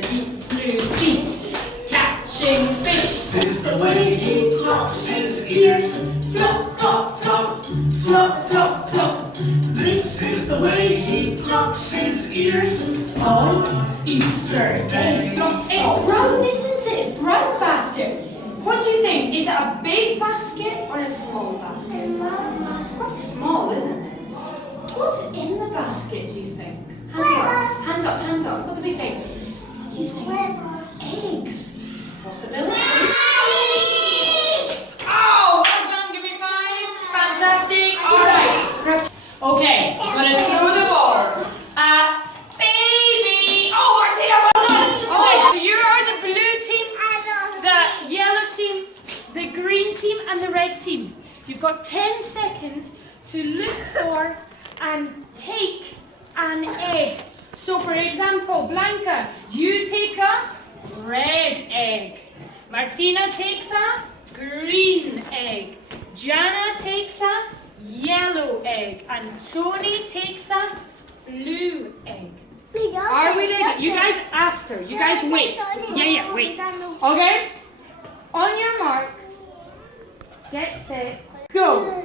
the deep blue sea. Catching fish. This is the way he flops his ears. Flop, flop, flop, flop, flop, flop. This is the way he flops his ears on Easter Day. It's brown, isn't it? It's brown basket. What do you think? Is it a big basket or a small basket? It's quite small, isn't it? What's in the basket, do you think? Hands up, hands up, hands up. What do we think? What do you think? Eggs. Possibility. Oh, well done. Give me 5. Fantastic. All right. Okay, I'm going to throw the ball at baby. Oh, Martina, well done. Okay, so you are the blue team, the yellow team, the green team, and the red team. You've got 10 seconds to look for and take an egg. So for example, Blanca, you take a red egg. Martina takes a green egg. Jana takes a yellow egg. And Tony takes a blue egg. Are we ready? You guys after. You guys wait. Yeah, wait. Okay? On your marks. Get set. Go.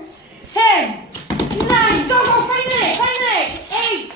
10, 9, go, find an egg, 8,